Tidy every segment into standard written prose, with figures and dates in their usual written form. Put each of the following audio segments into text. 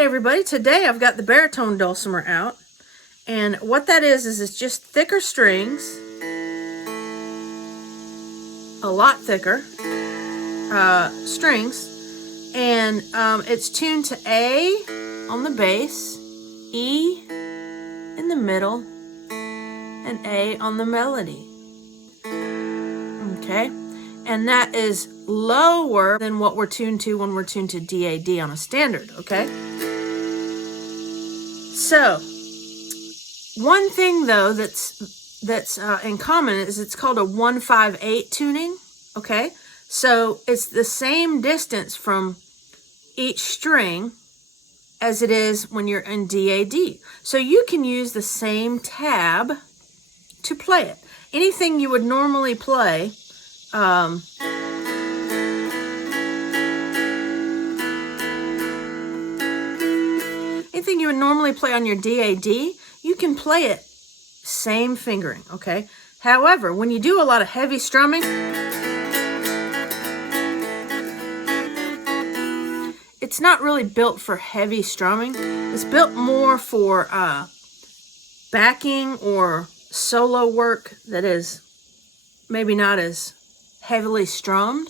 Hey everybody, today I've got the Baritone dulcimer out, and what that is it's just thicker strings, a lot thicker strings, and it's tuned to A on the bass, E in the middle, and A on the melody. Okay, and that is lower than what we're tuned to when we're tuned to DAD on a standard, okay? So, one thing though that's in common is it's called a 1-5-8 tuning, okay? So it's the same distance from each string as it is when you're in DAD. So you can use the same tab to play it. Anything you would normally play, anything you would normally play on your DAD, you can play it same fingering, okay? However, when you do a lot of heavy strumming, it's not really built for heavy strumming. It's built more for backing or solo work that is maybe not as heavily strummed.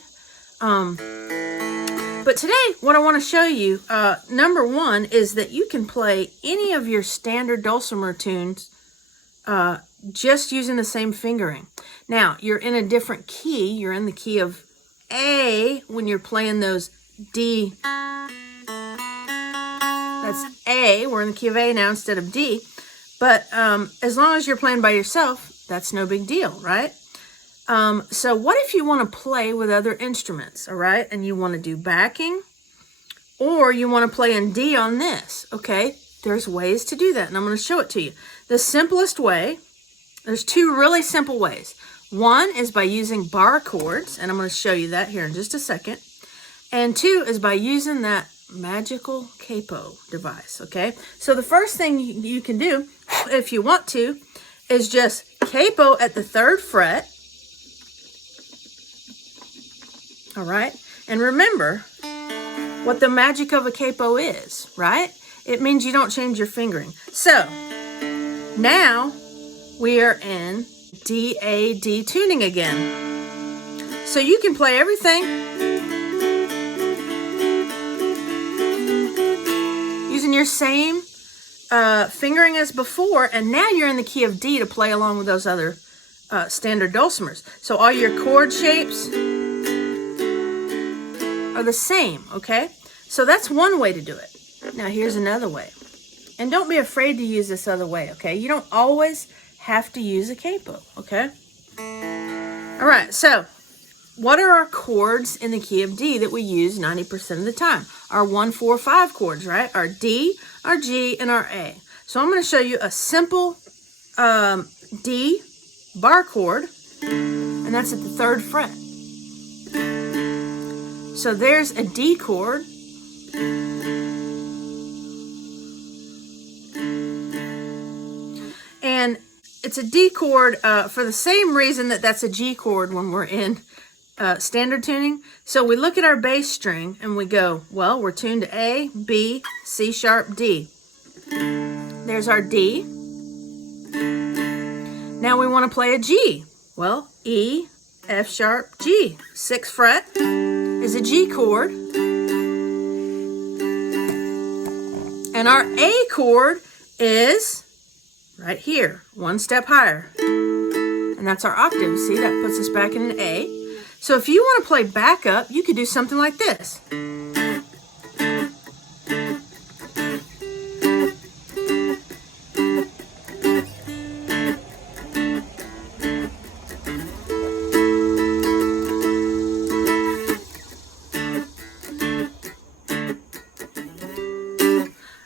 But today, what I want to show you, number one, is that you can play any of your standard dulcimer tunes just using the same fingering. Now, you're in a different key. You're in the key of A when you're playing those D. That's A. We're in the key of A now instead of D. But as long as you're playing by yourself, that's no big deal, right? So what if you want to play with other instruments, all right? And you want to do backing, or you want to play in D on this, okay? There's ways to do that, and I'm going to show it to you. The simplest way, there's two really simple ways. One is by using bar chords, and I'm going to show you that here in just a second. And two is by using that magical capo device, okay? So the first thing you can do, if you want to, is just capo at the 3rd fret. All right, and remember what the magic of a capo is, right? It means you don't change your fingering. So now we are in DAD tuning again. So you can play everything using your same fingering as before, and now you're in the key of D to play along with those other standard dulcimers. So all your chord shapes are the same, okay? So that's one way to do it. Now here's another way. And don't be afraid to use this other way, okay? You don't always have to use a capo, okay? All right, so what are our chords in the key of D that we use 90% of the time? Our 1-4-5 chords, right? Our D, our G, and our A. So I'm going to show you a simple D bar chord, and that's at the 3rd fret. So there's a D chord. And it's a D chord for the same reason that that's a G chord when we're in standard tuning. So we look at our bass string and we go, well, we're tuned to A, B, C sharp, D. There's our D. Now we want to play a G. Well, E, F sharp, G. 6th fret is a G chord. And our A chord is right here, 1 step higher. And that's our octave. See, that puts us back in an A. So if you want to play backup, you could do something like this.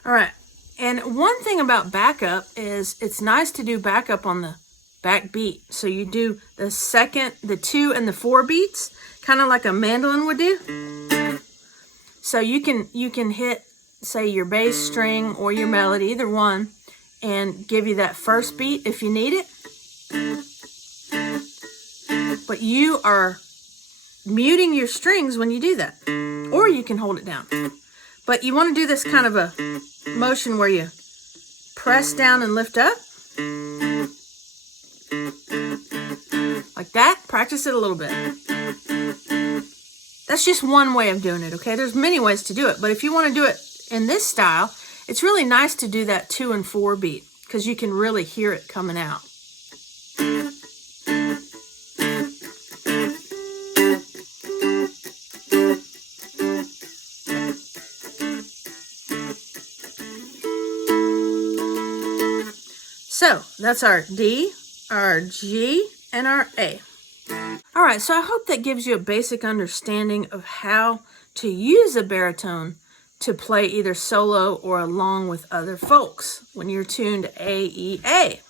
All right, and one thing about backup is it's nice to do backup on the back beat. So you do the 2nd, the 2, and the 4 beats, kind of like a mandolin would do. So you can hit, say, your bass string or your melody, either one, and give you that 1st beat if you need it. But you are muting your strings when you do that, or you can hold it down. But you want to do this kind of a motion where you press down and lift up. Like that. Practice it a little bit. That's just one way of doing it, okay? There's many ways to do it, but if you want to do it in this style, it's really nice to do that 2 and 4 beat because you can really hear it coming out. So that's our D, our G, and our A. All right, so I hope that gives you a basic understanding of how to use a baritone to play either solo or along with other folks when you're tuned A, E, A.